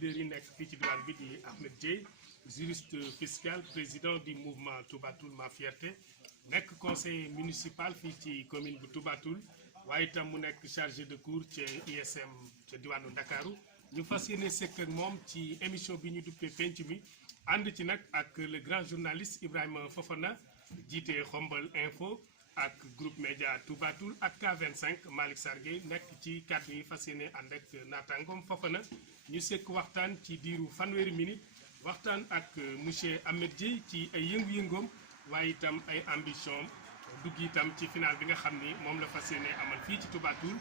leader yi nekk fii ci diwaan bi di Ahmed Dieye juriste fiscal président du mouvement Touba Toul ma fierté nekk conseiller municipal fii ci commune bu Touba Toul waaye itam mu nekk chargé de cours ca ISM ca diwaanu Ndakaaru ñu fas yéene sekk ak moom ci émission bi ñu duppee penc mi ànd ci nag ak le grand journaliste Ibrahima Fofana jiite Xombal Info ak groupe média Touba Toul ak K25 Malick Sargué nekk ci kàddu yi fas yéene ànd ak naataangoom Fofana ñu sekk waxtaan ci diiru fanweeri minute waxtaan ak monsieur Ahmed Dieye ci ay yëngu-yëngoom waaye itam ay ambition dugg itam ci final bi nga xam ni moom la fas yéene amal fii ci Touba Toul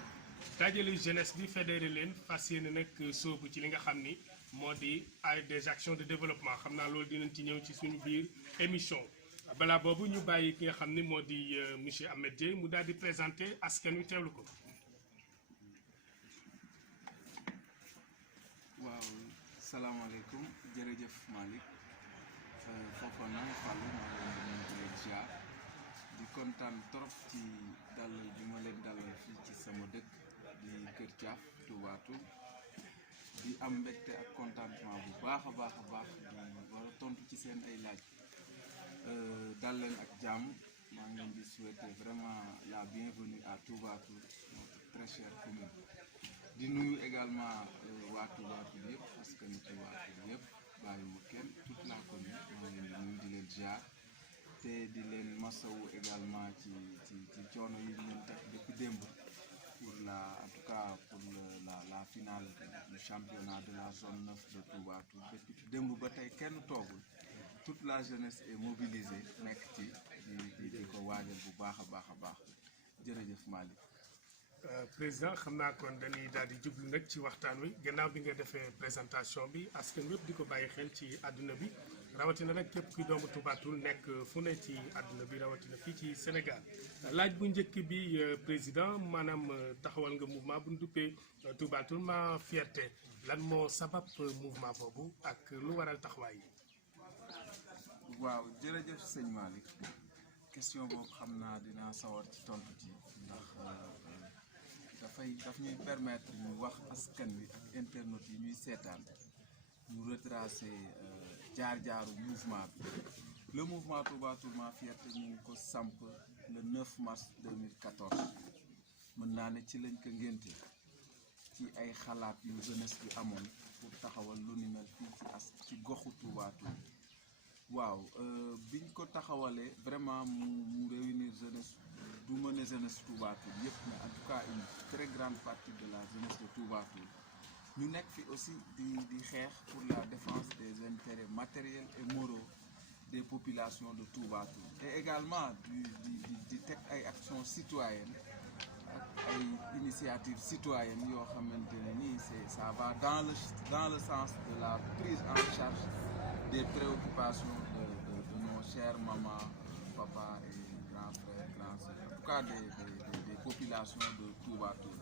dajale jeunesse bi fédéré leen fas yéene nag soobu ci li nga xam ni moo di ay des actions de développement xam naa loolu dinañ ci ñëw ci suñu biir émission balaa boobu ñu bàyyi ki nga xam ni moo di monsieur Ahmed Dieye mu daal di présenté askan wi teewlu ko. waaw salaamaaleykum jërëjëf Malick Fofana Fallou maa ngi leen di ziar di kontaan trop ci dalal bi ma leen dalal fii ci sama dëkk di Kër Thiaf Touba Toul di am mbégte ak contentement bu baax a baax di war a tontu ci seen ay laaj dal leen ak jàmm maa ngi leen di souhaiter vraiment la bienvenue à Touba Toul notre très chère commune di nuyu également waa Touba Toul yëpp parce que ñu Touba Toul yëpp bàyyiwuma kenn toute la commune maa ngi leen di nuyu di leen ziar te di leen masawu également ci coono yi ñu teg depuis démb pour en tout cas pour la finale du championnat de la zone 9 de Touba Toul depuis démb ba tey kenn toogul toute la jeunesse est mobilisée nekk ci di ko waajal bu baax a baax jërëjëf Malick. président xam naa kon dañuy daal di jublu nag ci waxtaan wi gannaaw bi nga defee présentation bi askan wépp di ko bàyyi xel ci àdduna bi rawatina nag képp kuy doomu Touba Toul nekk fu ne ci àdduna bi rawatina fii ci Sénégal laaj bu njëkk bi président maanaam taxawal nga mouvement bu ñu duppee Touba Toul ma fierté lan moo sabab mouvement boobu ak lu waral taxawaay yi. waaw jërëjëf sëñ Malick question boobu xam naa dinaa sawar ci tontu ci ndax daf ñuy permettre ñu wax askan wi ak internautes yi ñuy seetaan ñu retracer jaar-jaaru mouvement bi le mouvement Touba Toul ma fierté ñu ngi ko samp le 9 mars 2014 mën naa ne ci lañ ko ngénte ci ay xalaat yu jeunesse bi amoon pour taxawal lu ni mel fii ci goxu Touba Toul waaw biñ ko taxawalee vraiment mu réunir jeunesse du ma ne jeunesse Touba Toul yëpp mais en tout cas une très grande partie de la jeunesse de Touba Toul ñu nekk fi aussi di xeex pour la défense des intérêts matériels et moraux des populations de Touba Toul et également di teg ay actions citoyennes ak ay initiatives citoyennes yoo xamante ne nii ça va dans le sens de la prise en charge des préoccupations de nos chères mamans, papas et grands frères, grands sœurs, en tout cas des populations de Touba Toul.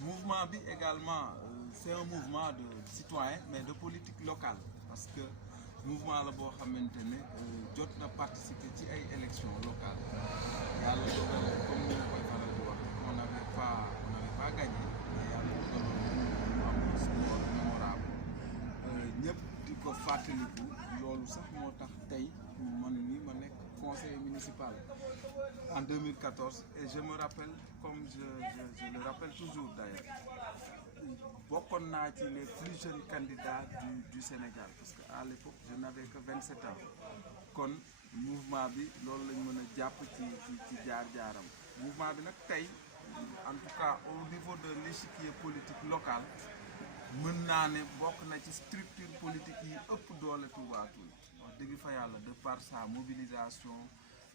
Mouvement bi également, c'est un mouvement de citoyens, mais de politique locale, parce que mouvement la boo xamante ne jot na participer ci ay élections locales. Yàlla dogal comme ni ñu koy faral di wax, on n'avait pas gagné, mais yàlla dogaloon ñu am score mémorable. ñëpp di ko fàttaliku loolu sax moo tax tey man mii ma nekk conseiller municipal en 2014 et je me rappelle comme je le rappelle toujours d'ailleurs bokkoon naa ci les plus jeunes candidats du Sénégal parce que à l'époque je n'avais que 27 ans kon mouvement bi loolu lañ mën a jàpp ci jaar-jaaram mouvement bi nag tey en tout cas au niveau de l'échiquier politique local mën naa ne bokk na ci structure politique yi ëpp doole Touba Toul wax dëgg fa yàlla de par sa mobilisation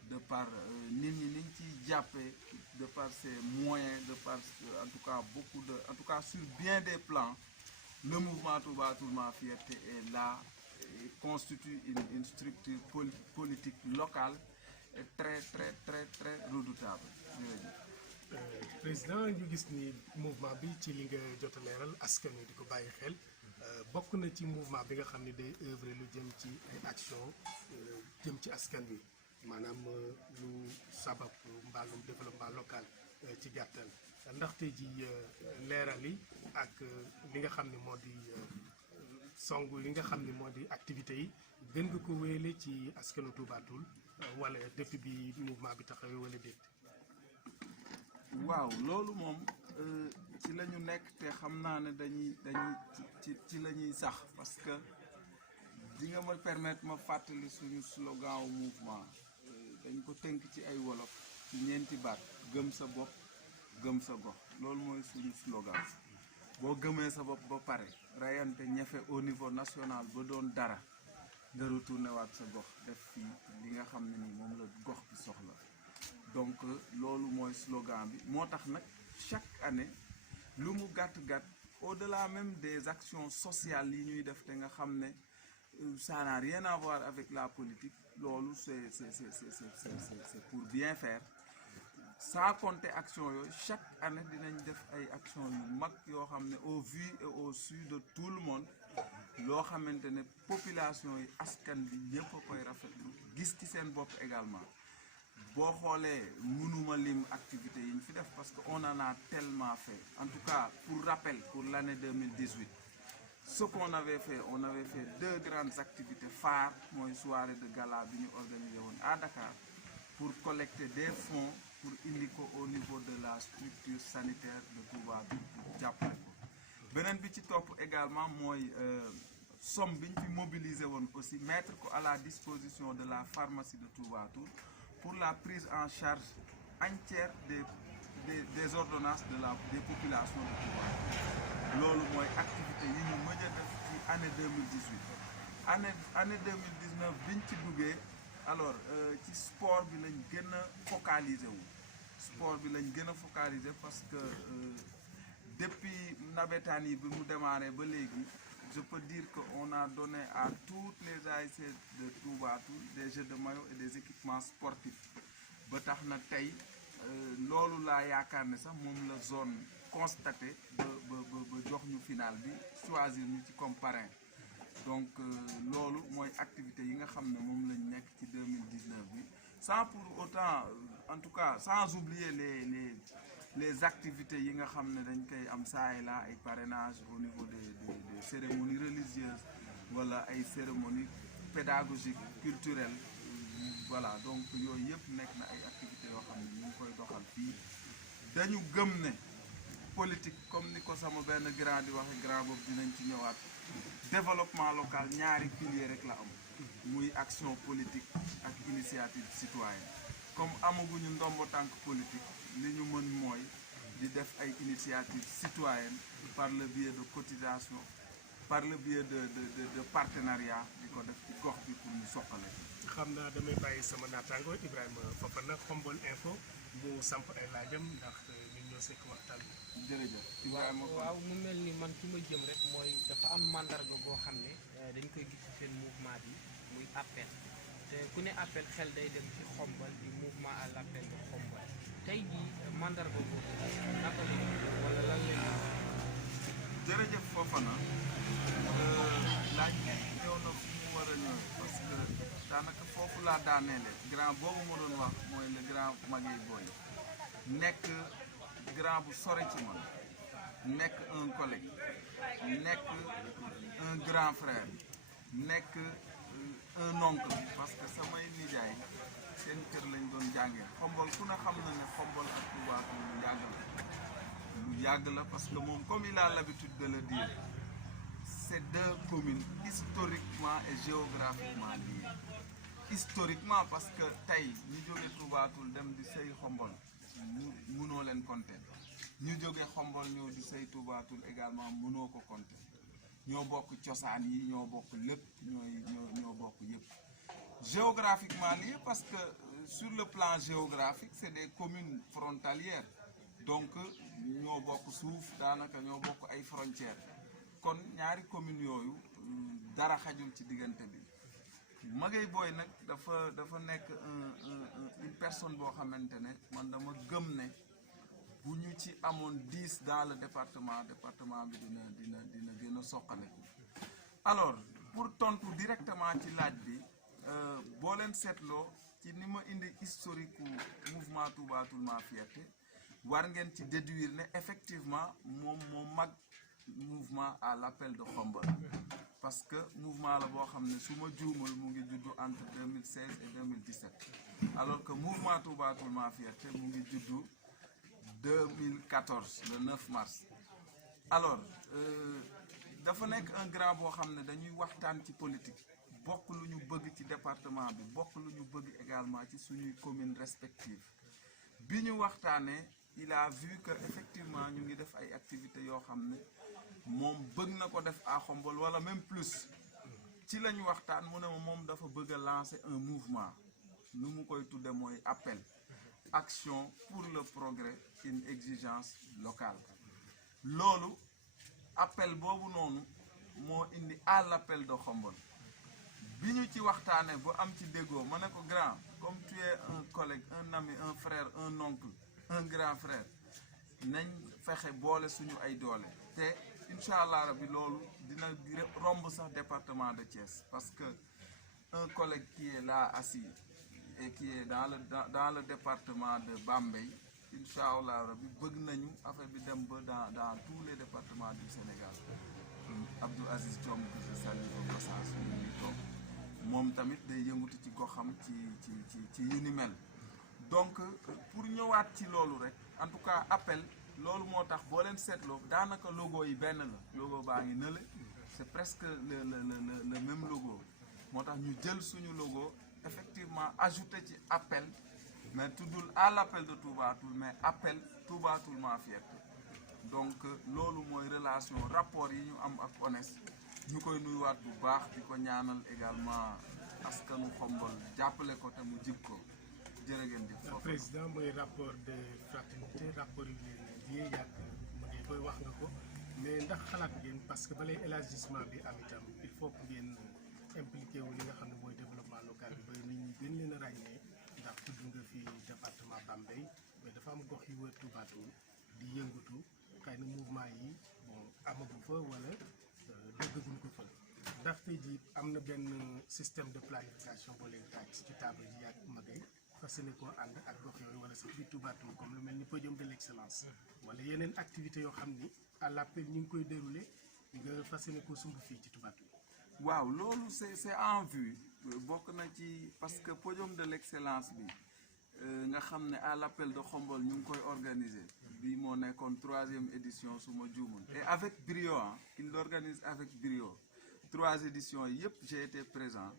de par nit ñi niñ ciy jàppee de par ses moyens de par en tout cas en tout cas sur bien des plans le mouvement Touba Toul ma fierté est là et constitue une structure politique locale et très redoutable jërëjëf. président ñu gis ni mouvement bi ci li nga jot a leeral askan wi di ko bàyyi xel bokk na ci mouvement bi nga xam ne day œuvrer lu jëm ci ay action jëm ci askan wi maanaam lu sabab mbaalum développement local ci gàttal ndaxte ji leeral yi ak li nga xam ne moo di songu li nga xam ne moo di activités yi gën nga ko wéyale ci askanu Touba Toul wala depuis bi mouvement bi taxawee wala déet. waaw loolu moom ci la ñu nekk te xam naa ne dañuy ci la ñuy sax parce que di nga ma permettre ma fàttali suñu slogan wu mouvement dañ ko tënk ci ay wolof ci ñeenti baat gëm sa bopp gëm sa gox loolu mooy suñu slogan. boo gëmee sa bopp ba pare rayante ñefe au niveau national ba doon dara nga retourné waat sa gox def fii li nga xam ne ni moom la gox bi soxla donc loolu mooy slogan bi moo tax nag chaque année lu mu gàtt-gàtt au-delà même des actions sociales yi ñuy def te nga xam ne ça n'a rien à voir avec la politique loolu c'est pour bien faire sans compter action yooyu chaque année dinañ def ay action yu mag yoo xam ne au vu et au su de tout le monde loo xamante ne population yi askan bi ñëpp a koy rafetlu gis ci seen bopp également boo xoolee mënuma lim activités yi ñu fi def parce que on en a tellement fait en tout cas pour rappel pour l'année 2018 ce qu'on avait fait on avait fait 2 grandes activités phares mooy soirée de gala bi ñu organisé woon à Dakar pour collecter des fonds pour indi ko au niveau de la structure sanitaire de Touba bi pour jàppale ko beneen bi ci topp également mooy somme bi ñu fi mobiliser woon aussi mettre ko à la disposition de la pharmacie de Touba Toul pour la prise en charge entière des ordonnances des populations de Touba loolu mooy activité yi ñu mën a def ci année 2018 année 2019 biñ ci duggee alors ci sport bi lañ gën a focaliser wu parce que depuis navétane yi bi mu démarré ba léegi je peux dire que on a donné à toutes les ASC de Touba Toul des jeux de maillot et des équipements sportifs ba tax na tey loolu laa yaakaar ne sax moom la zone constaté ba jox ñu final bi choisir ñu ci comme parrain donc loolu mooy activité yi nga xam ne moom lañ nekk ci 2019 bi sans pour autant en tout cas sans oublier les activités yi nga xam ne dañ koy am saa et là ay parrainage au niveau des cérémonies religieuses wala ay cérémonies pédagogiques culturelles voilà donc yooyu yëpp nekk na ay activités yoo xam ne ñu ngi koy doxal fii dañu gëm ne politique comme ni ko sama benn grand di waxe grand boobu dinañ ci ñëwaat développement local ñaari pilier rek la am muy action politique ak initiative citoyenne comme amaguñu ndombo tànk politique li ñu mën mooy di def ay initiative citoyenne par le biais de cotisation par le biais de partenariat di ko def ci gox bi pour ñu soqale xam naa damay bàyyi sama naataango Ibrahima Fofana Khombole Info mu samp ay laajam ndax ñun ñoo sekk waxtaan bi. jërëjëf Ibrahima waaw mu mel ni man fi ma jëm rek mooy dafa am mandarga goo xam ne dañ koy gis ci seen mouvement bi muy appel te ku ne appel xel day dem ci Khombole di mouvement à l'appel de Khombole tey jii mandarga boobu naka la wala lan la jërëjëf Fofana laaj ñëw na fu mu war a ñëw parce que daanaka foofu laa daaneele grand boobu ma doon wax mooy le grand Maguette Boye nekk grand bu sore ci man nekk un collègue nekk un grand frère nekk un oncle parce que samay nijaay seen kër lañ doon jàngee Khombole ku ne xam na ne Khombole ak Touba lu yàgg la parce que moom comme il a l'habitude de le dire c'est 2 communes historiquement et géographiquement liées historiquement parce que tey ñu jóge Touba Toul dem di sëy Khombole mënoo leen compter ñu jóge Khombole ñëw di sëy Touba Toul également mënoo ko compter ñoo bokk cosaan yi ñoo bokk lépp ñoo bokk yëpp géographiquement liées parce que sur le plan géographique c'est des communes frontalières donc ñoo bokk suuf daanaka ñoo bokk ay frontières kon ñaari communes yooyu dara xajul ci diggante bi Maguette Boye nag dafa nekk une personne boo xamante ne man dama gëm ne bu ñu ci amoon 10 dans le département bi dina gën a soqaleku alors pour tontu directement ci laaj bi boo leen seetloo ci ni ma indi historique mouvement Touba Toul ma fierté war ngeen ci déduire ne effectivement moom moo mag mouvement à l'appel de Khombole parce parce que mouvement la boo xam ne su ma juumul mu ngi juddu entre 2016 et 2017 alors que mouvement Toubatoul Ma Fierté mu ngi juddu 2014 le 9 mars. alors dafa nekk un grand boo xam ne dañuy waxtaan ci politique bokk lu ñu bëgg ci département bi bokk lu ñu bëgg également ci suñuy communes respectives bi ñu waxtaanee il a vu que effectivement ñu ngi def ay activités yoo xam ne moom bëgg na ko def à Khombole wala même plus ci la ñu waxtaan mu ne ma moom dafa bëgg a lancer un mouvement nu mu koy tudde mooy appel action pour le progrès une exigence locale loolu appel boobu noonu moo indi à l'appel de Khombole bi ñu ci waxtaanee ba am ci déggoo ma ne ko grand comme tu es un collègue un ami un frère un oncle un grand frère nañ fexe boole suñu ay doole te incha allah rabbi loolu dina romb sax département de Thiès parce que un collègue qui est là assis et qui est dans le département de Bambey incha allah rabbi bëgg nañu affaire bi dem ba dans tous les départements du Sénégal Abdou Aziz Diom que je salue au passage ñu ngi toog moom tamit day yëngutu ci goxam ci yu ni mel donc pour ñëwaat ci loolu rek en tout cas appel loolu moo tax boo leen seetloo daanaka logo yi benn la logo baa ngi nële c'est presque le même logo moo tax ñu jël suñu logo effectivement ajouté ci appel mais tuddul à l'appel de Toubatoul mais appel Toubatoul Ma Fierté donc loolu mooy relation rapport yi ñu am ak ONES ñu koy nuyuwaat bu baax di ko ñaanal également askanu Khombole jàppale ko te mu jib ko jërë ngeen jëf foofu. président mooy rapport de fraternité rapport yu leen lié yàgg mu ngi koy wax nga ko mais ndax xalaat ngeen parce que balay élargissement bi am itam il faut que ngeen impliqué wu li nga xam ne mooy développement local bi ba nit ñi gën leen a ràññee ndax tudd nga fi département Bambey mais dafa am gox yu wër Toubatoul di yëngatu xëy na mouvement yi bon amagu fa wala déggaguñ ko fa ndax tey jii am na benn système de planification boo leen taaj ci table ji ak magay fas yéene koo ànd ak gox yooyu wala sax biir Toubatoul comme lu mel ni podium de l'excellence wala yeneen activités yoo xam ni à l'appel ñu ngi koy dérouler nga fas yéene koo sumb fii ci Toubatoul. waaw loolu c'est en vue bokk na ci parce que podium de l'excellence bi nga xam ne à l'appel de Khombole ñu ngi koy organiser bi moo nekkoon 3e édition su ma juumul et avec brio il l'organise avec brio 3 éditions yëpp j'ai été présent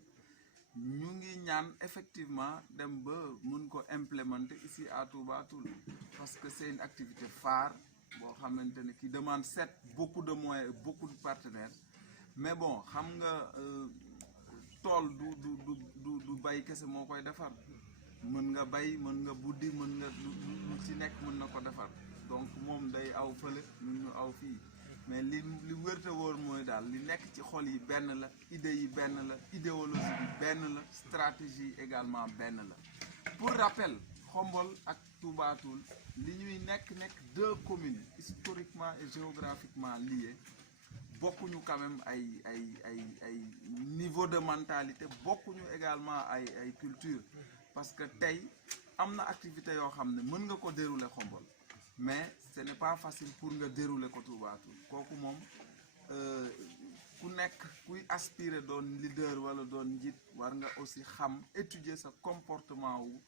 ñu ngi ñaan effectivement dem ba mun ko implémenter ici à Toubatoul parce que c'est une activité phare boo xamante ne qui demande certes beaucoup de moyens et beaucoup de partenaires mais bon xam nga tool du bay kese moo koy defar mën nga bay mën nga buddi mën nga lu ci nekk mën na ko defar donc moom day aw fële ñun ñu aw fii mais li wërte wóor mooy daal li nekk ci xol yi benn la idée yi benn la idéologie bi benn la stratégie également benn la pour rappel Khombole ak Toubatoul li ñuy nekk 2 communes historiquement et géographiquement liées bokkuñu quand même ay niveau de mentalité bokkuñu également ay culture parce que tey am na activité yoo xam ne mën nga ko dérouler Khombole mais ce n'est pas facile pour nga dérouler ko Toubatoul kooku moom ku nekk kuy aspirer doon leader wala doon njiit war nga aussi xam étudier sa comportement wu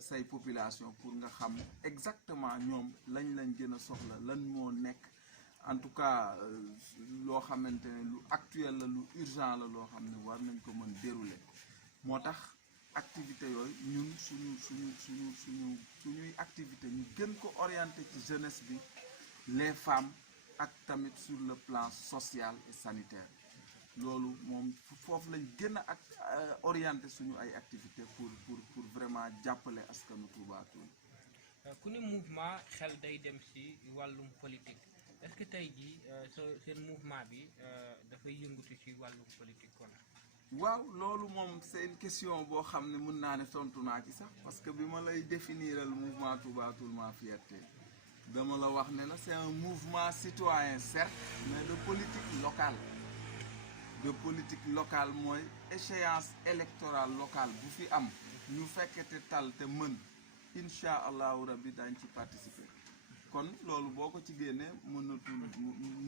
say population pour nga xam exactement ñoom lañ gën a soxla lan moo nekk en tout cas loo xamante ne lu actuel la lu urgent la loo xam ne war nañ ko mën dérouler moo tax activité yooyu ñun suñuy activité ñu gën ko orienté ci jeunesse bi les femmes ak tamit sur le plan social et sanitaire loolu moom foofu lañ gën a orienté suñu ay activité pour vraiment jàppale askanu Toubatoul. ku ni mouvement xel day dem ci wàllum politique est-ce que tey jii seen mouvement bi dafay yëngatu ci wàllum politique kon. waaw loolu moom c'est une question boo xam ne mën naa ne tontu naa ci sax parce que bi ma lay définiral mouvement Toubatoul Ma Fierté dama la wax ne la c'est un mouvement citoyen certes mais de politique locale mooy échéance électorale locale bu fi am ñu fekkete tal te mën incha allahu rabbi dañ ci participer kon loolu boo ko ci génnee mënatul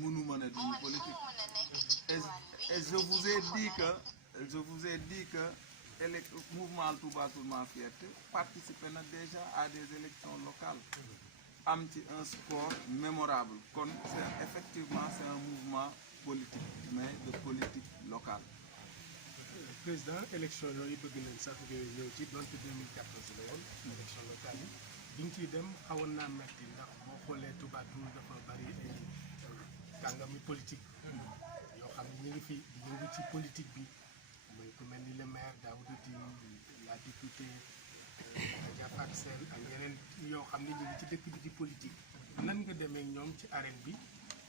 mënu mën a duñu politique et je vous ai dit que mouvement Touba Toul Ma Fierté participer na déjà à des élections locales am ci un score mémorable kon c'est effectivement c'est un mouvement politique mais de politique locale. Président élection yooyu bëgg nañ sax nga ñëw ci donte 2014 la woon élection locale yi bi ñu ciy dem xawoon naa metti ndax boo xoolee Touba Toul dafa bari ay kàngami politique yoo xam ne ñu ngi fi ñu ngi ci politique bi mooy ku mel ni le maire Daouda Tine la députée Adja Fatou Sène ak yeneen yoo xam ne ñu ngi ci dëkk bi ci politique nan nga demee ñoom ci arène bi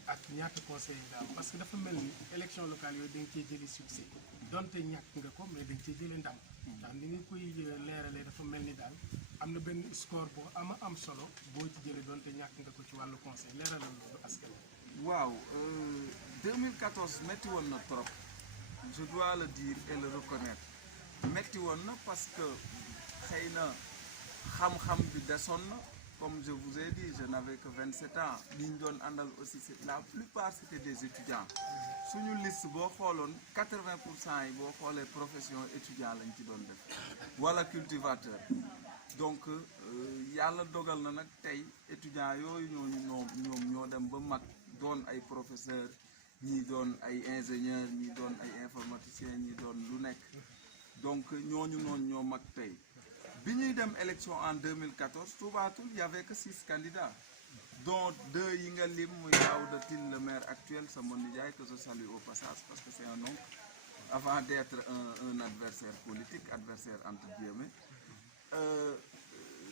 ak ñaata conseillers daal parce que dafa mel ni élection locale yooyu dañ cee jëli succès donte ñàkk nga ko mais dañ cee jëlee ndam ndax ni nga koy leeralee dafa mel ni daal am na benn score boo am solo boo ci jëlee donte ñàkk nga ko ci wàllu conseil leeralal loolu askan wi. waaw 2014 métti woon na trop je dois le dire et le reconnaître métti woon na parce que xëy na xam-xam bi desoon na comme je vous ai dit je n'avais que 27 ans li ñu doon àndal aussi c'est la plupart c'était des étudiants suñu liste boo xooloon 80% yi boo xoolee profession étudiant lañ ci doon def wala cultivateur donc yàlla dogal na nag tey étudiants yooyu ñoom ñoo dem ba mag doon ay professeurs ñii doon ay ingénieurs ñii doon ay informaticiens ñii doon lu nekk donc ñooñu noonu ñoo mag tey bi ñuy dem élection en 2014 Touba Toul y avait que 6 candidats dont 2 yi nga lim muy Daouda Tine le maire actuel sama nijaay que je salue au passage parce que c'est un oncle avant d'être un adversaire politique adversaire entre guillemets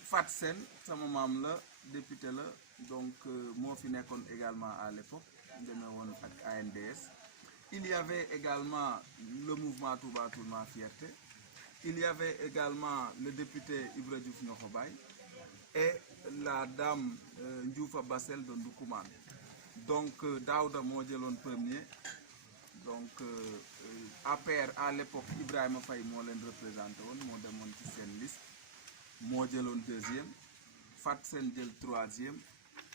Fatou Sène sama maam la député la donc moo fi nekkoon également à l'époque demee woon ak ANDS il y avait également le mouvement Touba Toul Ma Fierté il y avait également le député Ibra Diouf Niokhobaye et la dame Ndioufa Bassel de Ndoukoumane donc Daouda moo jëloon premier donc APR à l'époque Ibrahima Faye moo leen représenté woon moo demoon ci seen liste moo jëloon deuxième Fatou Sène jël troisième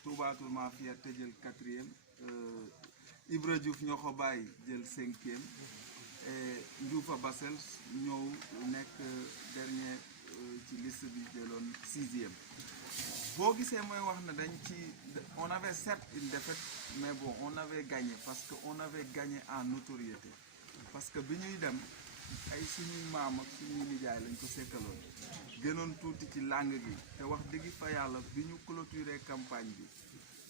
Touba Toul Ma Fierté jël quatrième Ibra Diouf Niokhobaye jël cinquième et Ndioufa Bassel ñëw nekk dernier ci liste bi jëloon sixième boo gisee mooy wax ne dañ ci on avait certes une défaite mais bon on avait gagné parce que on avait gagné en notoriété parce que bi ñuy dem ay suñuy maam ak suñuy nijaay lañ ko sekkaloon gënoon tuuti ci langue gi te wax dëgg fa yàlla bi ñu clôturer campagne bi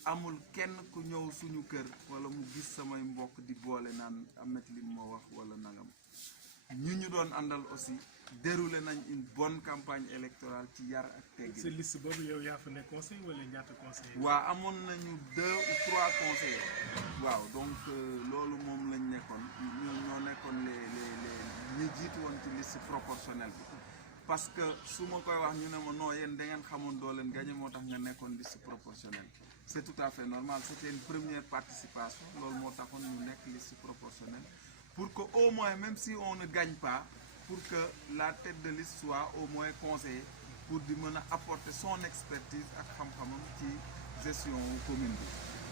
amul kenn ku ñëw suñu kër wala mu gis samay mbokk di boole naan amet li ma wax wala nangam ñu doon àndal aussi déroulé nañ une bonne campagne électorale ci yar ak teggin. sa liste boobu yow yaa fa ne conseil wala ñaata conseil. waaw amoon nañu 2 ou 3 conseillers. waaw donc loolu moom lañ nekkoon ñoo nekkoon les ñi jiitu woon ci liste proportionnelle bi parce que su ma koy wax ñu ne ma non yéen da ngeen xamoon doo leen gagné moo tax nga nekkoon liste proportionnelle c'est tout à fait normal c'était une première participation loolu moo taxoon ñu nekk liste proportionnelle pour que au moins même si on ne gagne pas pour que la tête de liste soit au moins conseillée pour di mën a apporter son expertise ak xam-xamam ci gestion commune bi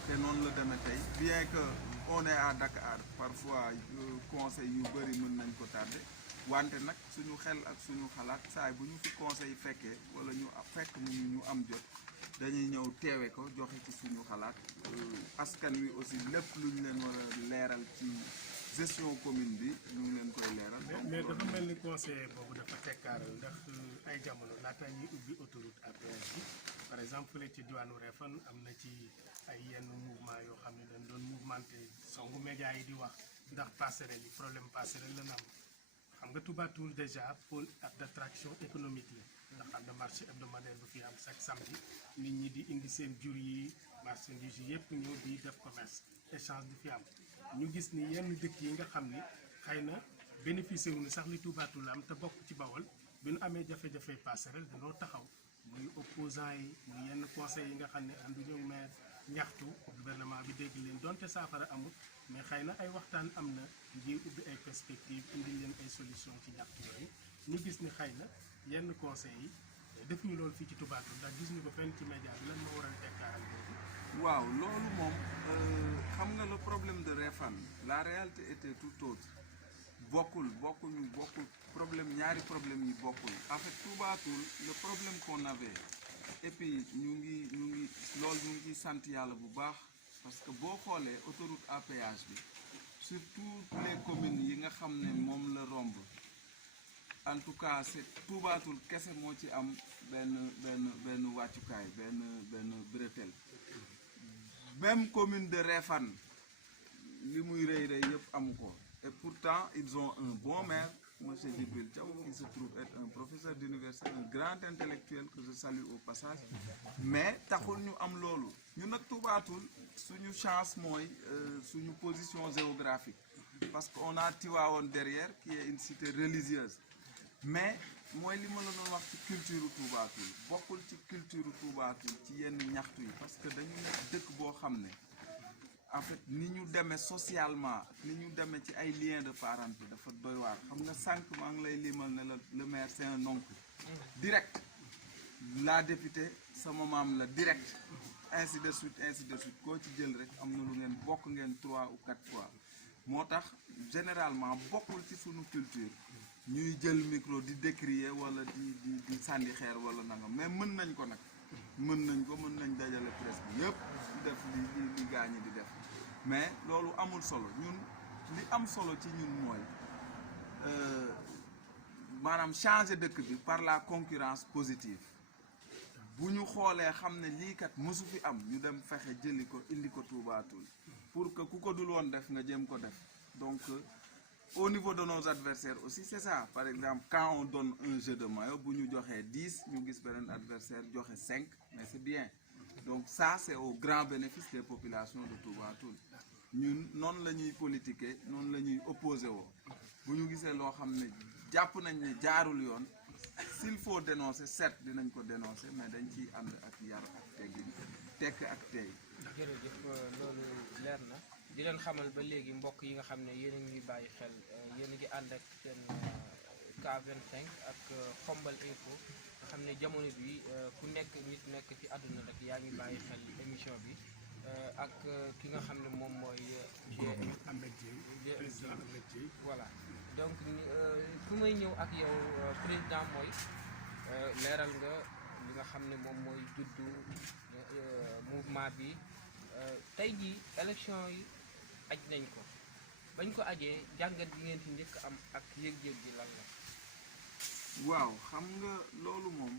te noonu la demee tey bien que on est à Dakar parfois conseil yu bëri mën nañ ko tardé wante nag suñu xel ak suñu xalaat saay bu ñu fi conseil fekkee wala ñu fekk ñu am jot dañuy ñëw teewe ko joxe ci suñu xalaat askan wi aussi lépp lu ñu leen war a leeral ci gestion commune bi ñu ngi leen koy leeral. mais dafa mel ni conseiller boobu dafa tekkaaral ndax ay jamono laata ñuy ubbi autoroute à péage bi par exemple fële ci diwaanu Réfane am na ci ay yenn mouvement yoo xam ne dañ doon mouvementé songu média yi di wax ndax passerelle yi problème passerelle la nam xam nga Touba Toul déjà pôle d'attraction économique la ndax am na marché hebdomadaire bu fi am chaque samedi nit ñi di indi seen jur yi marchandises yi yëpp ñëw di def commerce échange di fi am ñu gis ni yenn dëkk yi nga xam ni xëy na bénéficié wu ni sax li Touba Toul am te bokk ci Bawol bi ñu amee jafe-jafe passerelle dañoo taxaw muy opposants yi muy yenn conseils yi nga xam ne ànduñu maire ñaxtu gouvernement bi dégg leen donte saafara amul mais xëy na ay waxtaan am na ngir ubbi ay perspectives indi leen ay solution ci ñaxtu yooyu ñu gis ni xëy na yenn conseils yi defuñu loolu fii ci Touba Toul ndax gis ñu ko fenn ci média bi lan moo waral tekkaaral boobu waaw loolu moom xam nga le problème de Réfane la réalité était tout autre bokkul problème ñaari problème yi bokkul en fait Touba Toul le problème qu'on avait et puis ñu ngi loolu ñu ngi sant yàlla bu baax parce que boo xoolee autoroute à péage bi sur toutes les communes yi nga xam ne moom la romb en tout cas c'est Touba Toul kese moo ci am benn wàccukaay benn bretelle même commune de Réfane li muy rëy yëpp amu ko et pourtant ils ont un bon maire monsieur Djibril Thiaw qui se trouve être un professeur d'université un grand intellectuel que je salue au passage mais taxul ñu am loolu ñu nag Touba Toul suñu chance mooy suñu position géographique parce que on a Tivaouane derrière qui est une cité religieuse mais mooy li ma la doon wax ci culture Touba Toul bokkul ci culture Touba Toul ci yenn ñaxtu yi parce que dañu nekk dëkk boo xam ne en fait ni ñu demee socialement ni ñu demee ci ay liens de parenté dafa doy waar xam nga sànq maa ngi lay limal ne la le maire c'est un oncle direct la députée sama maam la direct ainsi de suite koo ci jël rek am na lu ngeen bokk ngeen 3 ou 4 fois moo tax généralement bokkul ci sunu culture ñuy jël micro di décrier wala di sànni xeer wala nangam mais mën nañ ko nag mën nañ dajale presse bi yëpp def li gaañi di def mais loolu amul solo ñun li am solo ci ñun mooy maanaam changer dëkk bi par la concurrence positive bu ñu xoolee xam ne lii kat mësu fi am ñu dem fexe jëli ko indi ko Touba Toul pour que ku ko dul woon def nga jéem ko def donc au niveau de nos adversaires aussi c'est ça par exemple quand on donne un jeu de maillot bu ñu joxee 10 ñu gis beneen adversaire joxe 5 mais c'est bien donc ça c'est au grand bénéfice des populations de Touba Toul ñun noonu la ñuy politiquer noonu la ñuy opposé woo bu ñu gisee loo xam ne jàpp nañ ne jaarul yoon s'il faut dénoncer certes dinañ ko dénoncer mais dañ ciy ànd ak yar ak teggin tekk ak tey. jërëjëf loolu leer na di leen xamal ba léegi mbokk yi nga xam ne yéen a ngi bàyyi xel yéen a ngi ànd ak seen K25 ak Xombal Info nga xam ne jamono bi ku nekk nit nekk ci àdduna rek yaa ngi bàyyi xel émission bi ak ki nga xam ne moom mooy Ahmed Dieye président Ahmed Dieye voilà donc fu may ñëw ak yow président mooy leeral nga li nga xam ne moom mooy juddu mouvement bi tey jii élection yi aj nañ ko bañ ko ajee jàngat bi ngeen ci njëkk am ak yëg-yëg bi lan la. waaw xam nga loolu moom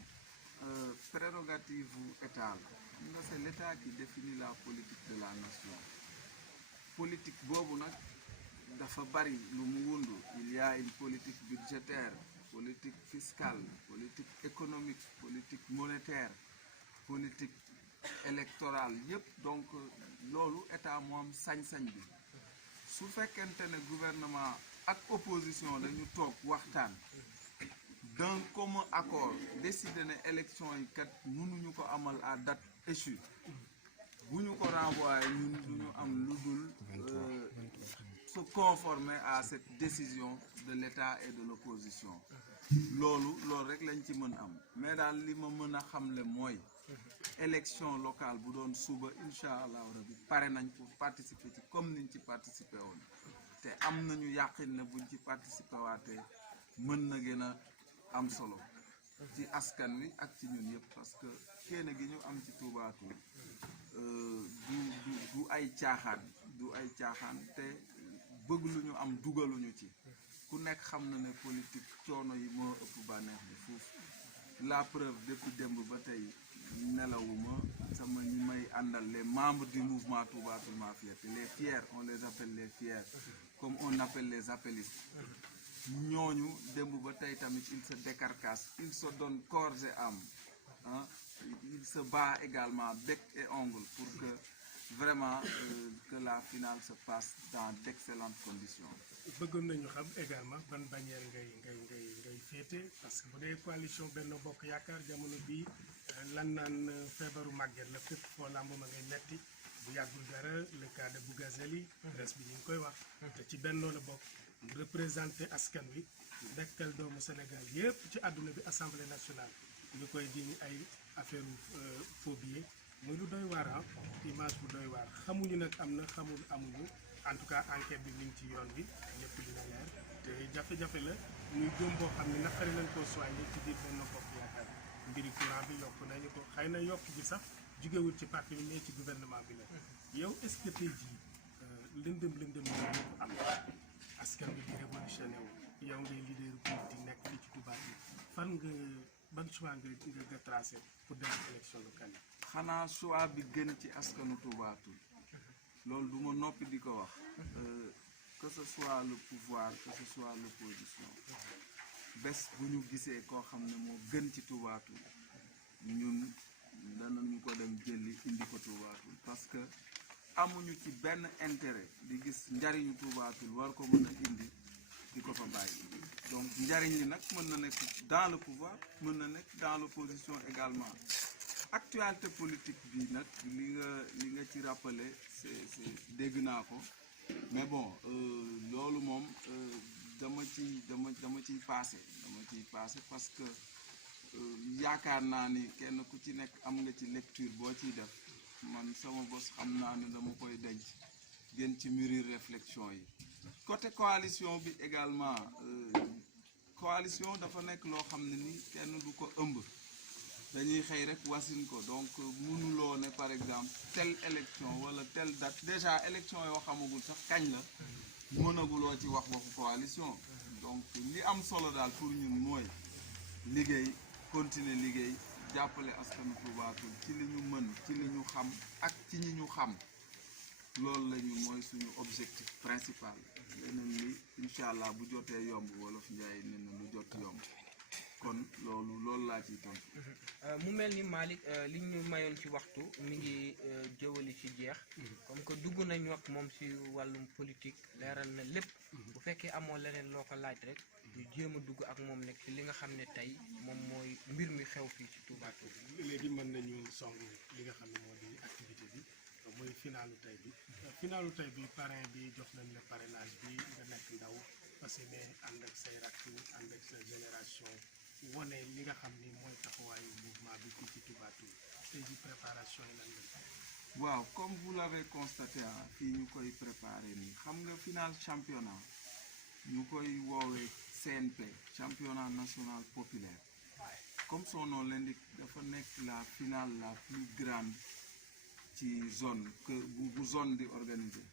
prérogative bu état la xam nga c'est l'état qui définit la politique de la nation politique boobu nag dafa bari lu mu wundu il y a une politique budgétaire politique fiscale politique économique politique monétaire politique électorale yépp donc loolu état moo am sañ-sañ bi su fekkente ne gouvernement ak opposition dañu toog waxtaan d'un commun accord décider ne élection yi kat mënuñu ko amal à date échue bu ñu ko renvoyer ñun duñu am lu dul se conformer à cette décision de l'État et de l'opposition loolu rek lañ ci mën am mais daal li ma mën a xamle mooy élection locale bu doon suba incha allah rabbi pare nañ pour participer ci comme niñ ci participer woon te am nañu yàqin ne buñ ci participer waatee mën na gën a am solo ci askan wi ak ci ñun yëpp parce que kéene gi ñu am ci Touba Toul du ay caaxaan te bëgg lu ñu am dugaluñu ci ku nekk xam na ne politique coono yi moo ëpp bànneex bi foofu la preuve depuis démb ba tey nelawuma sama ñi may àndal les membres du mouvement Touba Toul Ma Fierté les fiers on les appelle les fiers comme on appelle les appellistes ñooñu démb ba tey tamit il se décarcasse il se donne corps et âme hein il se bat également bec et ongle pour que vraiment que la finale se passe dans d'excellentes conditions. bëggoon nañu xam également ban bannière ngay féete parce que bu dee coalition Benno Bokk Yaakaar jamono bii lan naan feebaru màgget la fépp foo làmb ma ngay metti bu yàggul dara le cas de Bougazeli presse bi ñu ngi koy wax te ci Benno la bokk représenté askan wi dekkal doomu Sénégal yépp ci àdduna bi assemblée nationale ñu koy jiñ ay affaire phobie muy lu doy waar ah image bu doy waar xamuñu nag am na xamul amuñu en tout cas enquête bi mi ngi ci yoon bi lépp dina leer te jafe-jafe la muy doom boo xam ne naqari nañ koo soigné ci biir benn bopp yaakaar mbiri courant bi yokk nañu ko xëy na yokk bi sax jugewul ci parti bi mais ci gouvernement bi la yow est-ce que tey jii lëndëm yëpp am askan bi di révolutionné wu yow ngay leader politique nekk fii ci Touba bi fan nga ban choix nga tracé pour dem élection locale yi. xanaa choix bi gën ci askanu Touba Toul loolu du ma noppi di ko wax que ce soit le pouvoir que ce soit l'opposition bés bu ñu gisee koo xam ne moo gën ci Touba Toul ñun danañu ko dem jëli indi ko Touba Toul parce que amuñu ci benn intérêt di gis njariñu Touba Toul war ko mën a indi di ko fa bàyyi donc njariñ li nag mën na nekk dans le pouvoir mën na nekk dans l'opposition également actualité politique bi nag li nga ci rappelé c'est dégg naa ko mais bon loolu moom dama ciy passé parce que yaakaar naa ni kenn ku ci nekk am nga ci lecture boo ciy def man sama bos xam naa ne dama koy denc gën ci mûrir réflexion yi côté coalition bi également coalition dafa nekk loo xam ne ni kenn du ko ëmb dañuy xëy rek wasin ko donc mënuloo ne par exemple telle élection wala telle date déjà élection yoo xamagul sax kañ la mënaguloo ci waxu coalition donc li am solo daal pour ñun mooy liggéey continuer liggéey jàppale askanu Touba Toul ci li ñu mën ci li ñu xam ak ci ñi ñu xam loolu lañu mooy suñu objectif principal leneen li incha allah bu jotee yomb wolof Njaay ne na lu jot yomb kon loolu laa ciy tontu. mu mel ni Malick li ñu mayoon ci waxtu mi ngi jëwali ci jeex comme que dugg nañu ak moom ci wàllum politique leeral na lépp bu fekkee amoo leneen loo ko laaj rek ñu jéem a dugg ak moom nekk ci li nga xam ne tey moom mooy mbir mi xew fii ci Touba Toul. léegi mën nañu song li nga xam ne moo di activité bi mooy finalu tey bi parrain bi jox nañ la parrainage bi nga nekk ndaw parce que ànd ak say rakk ànd ak sa génération wane li nga xam ni mooy taxawaayu mouvement bi fii ci Touba Toul tey ji préparation yi lan la. waaw comme vous l'avez constaté fii ñu koy préparé nii xam nga final championnat ñu koy woowee CNP championnat national populaire comme son nom l'indique dafa nekk la finale la plus grande ci zone que bu zone di organiser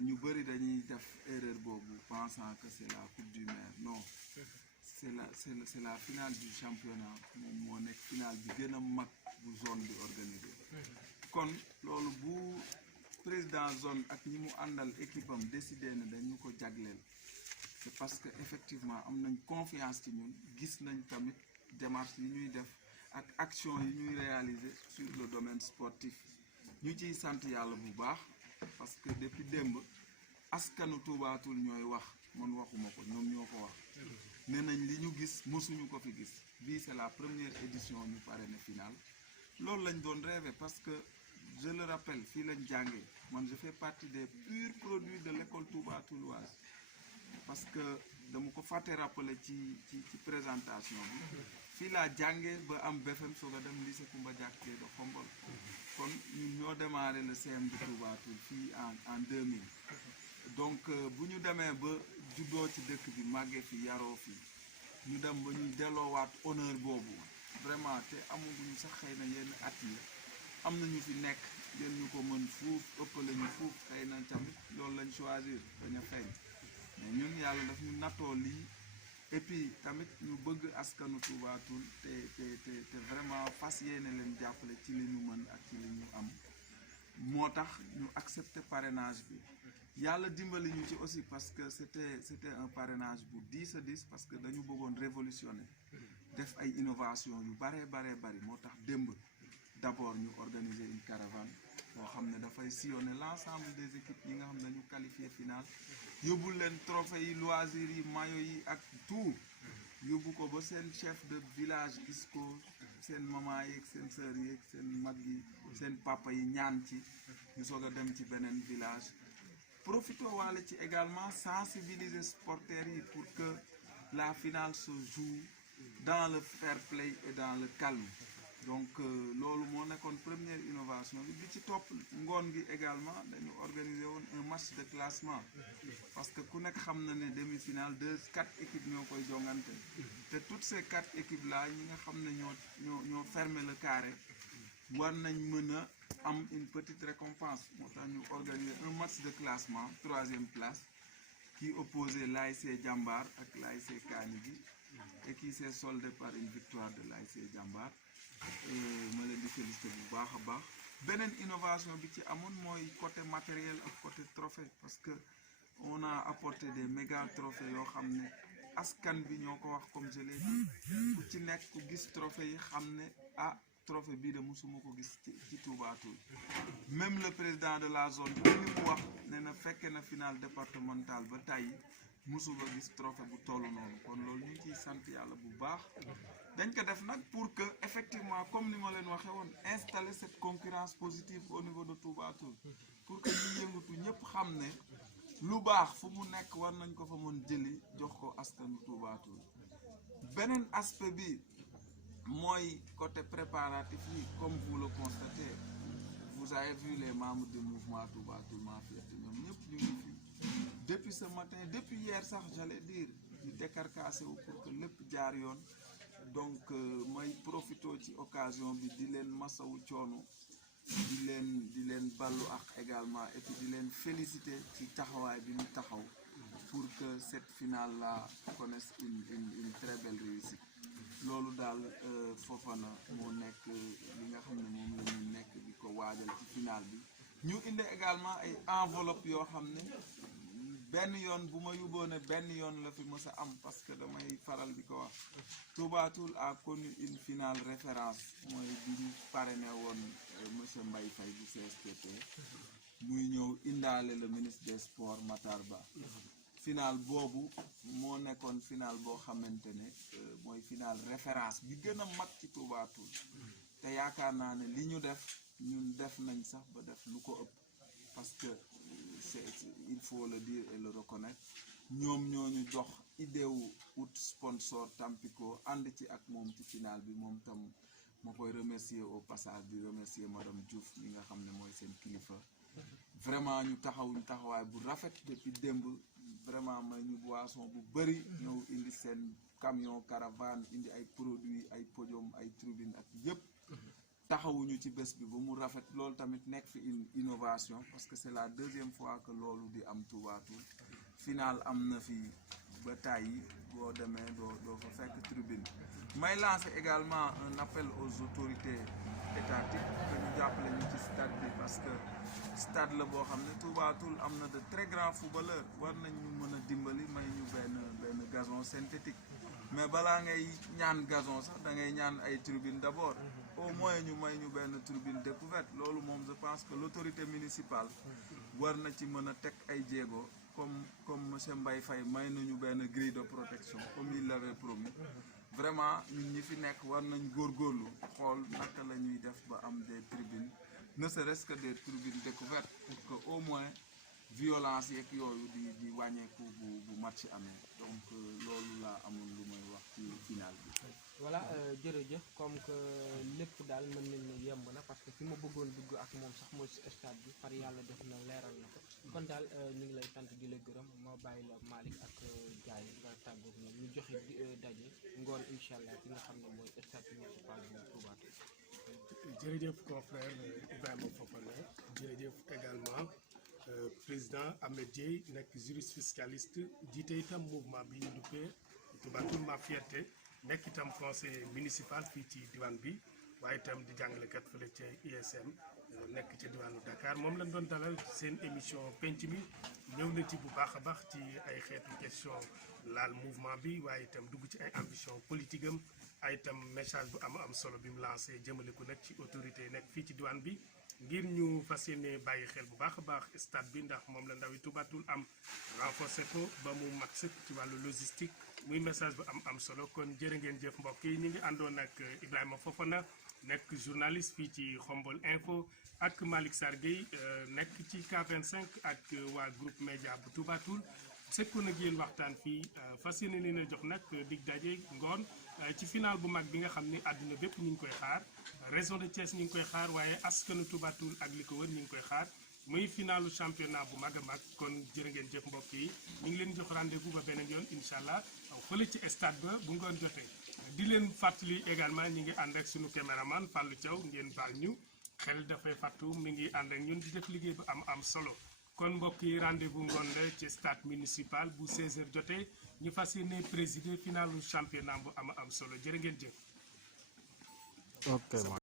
ñu bëri dañuy def erreur boobu pensant que c'est la coupe du maire non c'est la finale du championnat moom moo nekk finale bi gën a mag bu zone di organiser kon loolu bu président zone ak ñi mu àndal équipe am décidé na dañu ko jagleel c'est parce que effectivement am nañ confiance ci ñun gis nañ tamit démarche yi ñuy def ak action yi ñuy réaliser sur le domaine sportif ñu ciy sant yàlla bu baax parce que depuis démb askanu Touba Toul ñooy wax man waxuma ko ñoom ñoo ko wax nee nañ li ñu gis mësuñu ko fi gis bii c'est la première édition ñu parrainé finale loolu lañ doon rêvé parce que je le rappelle fii lañ jàngee man je fais partie des purs produits de l'école Touba Touloise parce que dama ko fàtte rappeler ci présentation bi fii laa jàngee ba am BFM soog a dem lycée Koumba Diacké de Khombole kon ñun ñoo démarré le CM de Touba Toul fii en 2000 donc bu ñu demee ba juddoo ci dëkk bi màggee fi yaroo fi ñu dem ba ñu delloowaat honneur boobu vraiment te amaguñu sax xëy na yenn at yi am na ñu fi nekk gën ñu ko mën fuuf ëppale ñu fuuf xëy na tamit loolu lañ choisir dañu feeñ mais ñun yàlla daf ñu nattoo lii et puis tamit ñu bëgg askanu Touba Toul te vraiment fas yéene leen jàppale ci li ñu mën ak ci li ñu am moo tax ñu accepter parrainage bi yàlla dimbali ñu ci aussi parce que c'était un parrainage bu 10 à 10 parce que dañu bëggoon révolutionner def ay innovation yu bari moo tax démb d'abord ñu organiser une caravane boo xam ne dafay sillonner l'ensemble des équipes yi nga xam ne dañu qualifié finale yóbbul leen trophée yi loisir yi maillot yi ak tout yóbbu ko ba seen chef de village gis ko seen maman yeeg seen sœur yeeg seen mag yi seen papa yi ñaan ci ñu soog a dem ci beneen village profito waale ci également sensibiliser supporters yi pour que la finale se joue dans le fair play et dans le calme donc loolu moo nekkoon première innovation bi ci topp ngoon gi également dañu organiser woon un match de classement parce que ku nekk xam na ne demi-finale 4 équipes ñoo koy jongante te toutes ces 4 équipes là ñi nga xam ne ñoo fermer le carré war nañ mën a am une petite récompense moo tax ñu organiser un match de classement 3e place qui opposait l'ASC Jambar ak l'ASC Kanigi et qui s'est soldé par une victoire de l'ASC Jambar ma leen di félicité bu baax a baax beneen innovation bi ci amoon mooy côté matériel ak côté trophée parce que on a apporté des méga trophées yoo xam ne askan bi ñoo ko wax comme je l'ai dit ku ci nekk ku gis trophée yi xam ne ah trophée bii de musuma ko gis ci Touba Toul même le président de la zone bi ni mu wax ne na fekke na finale départementale ba tey musuma gis trophée bu toll noonu kon loolu ñu ngi ciy sant yàlla bu baax dañ ko def nag pour que effectivement comme ni ma leen waxee woon installer cette concurrence positive au niveau de Touba Toul pour que ñu yëngatu ñëpp xam ne lu baax fu mu nekk war nañ ko fa mën jëli jox ko askanu Touba Toul beneen aspect bi mooy côté préparatif yi comme vous le constatez vous avez vu les membres du mouvement Touba Toul Ma Fierté ñoom ñëpp ñu ngi fi depuis ce matin depuis hier sax j'allais dire ñu décarcassé wu pour que lépp jaar yoon donc may profité ci occasion bi di leen masawu coono di leen ballu ak également et puis di leen féliciter ci taxawaay bi ñu taxaw pour que cette finale là connaisse une très belle réussite loolu daal Fofana moo nekk li nga xam ne moom la ñu nekk di ko waajal ci finale bi ñu indi également ay enveloppe yoo xam ne benn yoon bu ma yóbboone benn yoon la fi mës a am parce que damay faral di ko wax Touba Toul a connu une finale référence mooy bi ñu parrainé woon monsieur Mbaye Faye bu CSTP muy ñëw indaale le ministre des sports Matar Ba finale boobu moo nekkoon finale boo xamante ne mooy finale référence bi gën a mag ci Touba Toul te yaakaar naa ne li ñu def ñun def nañ sax ba def lu ko ëpp parce que il faut le dire et le reconnaître ñoom ñoo ñu jox idée wu ut sponsor Tampico ànd ci ak moom ci finale bi moom tam ma koy remercier au passage di remercier madame Diouf mi nga xam ne mooy seen kilifa vraiment ñu taxawaay bu rafet depuis démb vraiment may ñu boisson bu bëri ñëw indi seen camion caravane indi ay produits ay podium ay tribune ak yëpp taxawuñu ci bés bi ba mu rafet loolu tamit nekk fi une innovation parce que c'est la 2e fois que loolu di am Touba Toul final am na fi ba tàyyi boo demee doo fa fekk tribune may lancer également un appel aux autorités étatiques que ñu jàppale ñu ci stade bi parce que stade la boo xam ne Touba Toul am na de très grands footballeurs war nañ ñu mën a dimbali may ñu benn gazon synthétique mais balaa ngay ñaan gazon sax da ngay ñaan ay tribune d'abord au moins ñu may ñu benn tribune découverte loolu moom je pense que l'autorité municipale war na ci mën a teg ay jéego comme monsieur Mbaye Faye may nañu benn grille de protection comme il l'avait promis vraiment ñun ñi fi nekk war nañ góorgóorlu xool naka la ñuy def ba am des tribunes ne serait-ce que des tribunes découvertes pour que au moins violence yeeg yooyu di wàññeeku bu match amee donc loolu laa amul lu may wax ci final bi. voilà jërëjëf comme que lépp daal mën nañ ne yemb na parce que fi ma bëggoon dugg ak moom sax mooy si stade bi par yàlla def na leeral na ko kon daal ñu ngi lay sant di la gërëm ma bàyyi la Malick ak Diaye nga tàggoog ñoom ñu joxe daje ngoon incha allah fi nga xam ne mooy stade municipal bu Touba Toul. jërëjëf confrère Ibrahima Fofana jërëjëf également président Ahmed Dieye nekk juriste fiscaliste jiite itam mouvement bi ñu duppee Touba Toul Ma Fierté nekk itam conseiller municipal fii ci diwaan bi waaye itam di jàngalekat fële ca ISM nekk ci diwaanu Dakar moom lañ doon dalal seen émission penc mi ñëw na ci bu baax a baax ci ay xeetu question laal mouvement bi waaye itam dugg ci ay ambition politique am ay itam message bu am solo bi mu lancé jëmale ko nag ci autorité yi nekk fii ci diwaan bi ngir ñu fas yéene bàyyi xel bu baax a baax stade bi ndax moom la ndaw yi Touba Toul am renforcé ko ba mu mat sëkk ci wàllu logistique muy message bu am solo kon jërë ngeen jëf mbokk yi ñu ngi àndoon ak Ibrahima Fofana nekk journaliste fii ci Khombole Info ak Malick Sarr Gueye nekk ci K25 ak waa groupe média bu Touba Toul sekkoon ak yéen waxtaan fii fas yéene leen a jox nag dig daje ngoon ci final bu mag bi nga xam ni àdduna bépp ñu ngi koy xaar région de Thiès ñu ngi koy xaar waaye askanu Touba Toul ak li ko wër ñu ngi koy xaar muy finalu championnat bu mag a mag kon jërë ngeen jëf mbokk yi ñu ngi leen jox rendez-vous ba beneen yoon incha allah fële ci stade ba bu ngoon jotee di leen fàttali également ñi ngi ànd ak sunu caméraman Fallou Thiaw ngeen baal ñu xel dafay fàttu mi ngi ànd ak ñun di def liggéey bu am solo kon mbokk yi rendez-vous ngoon la ci stade municipal bu 16h jotee ñu fas yéene présider finalu championnat bu am solo jërë ngeen jëf. ok.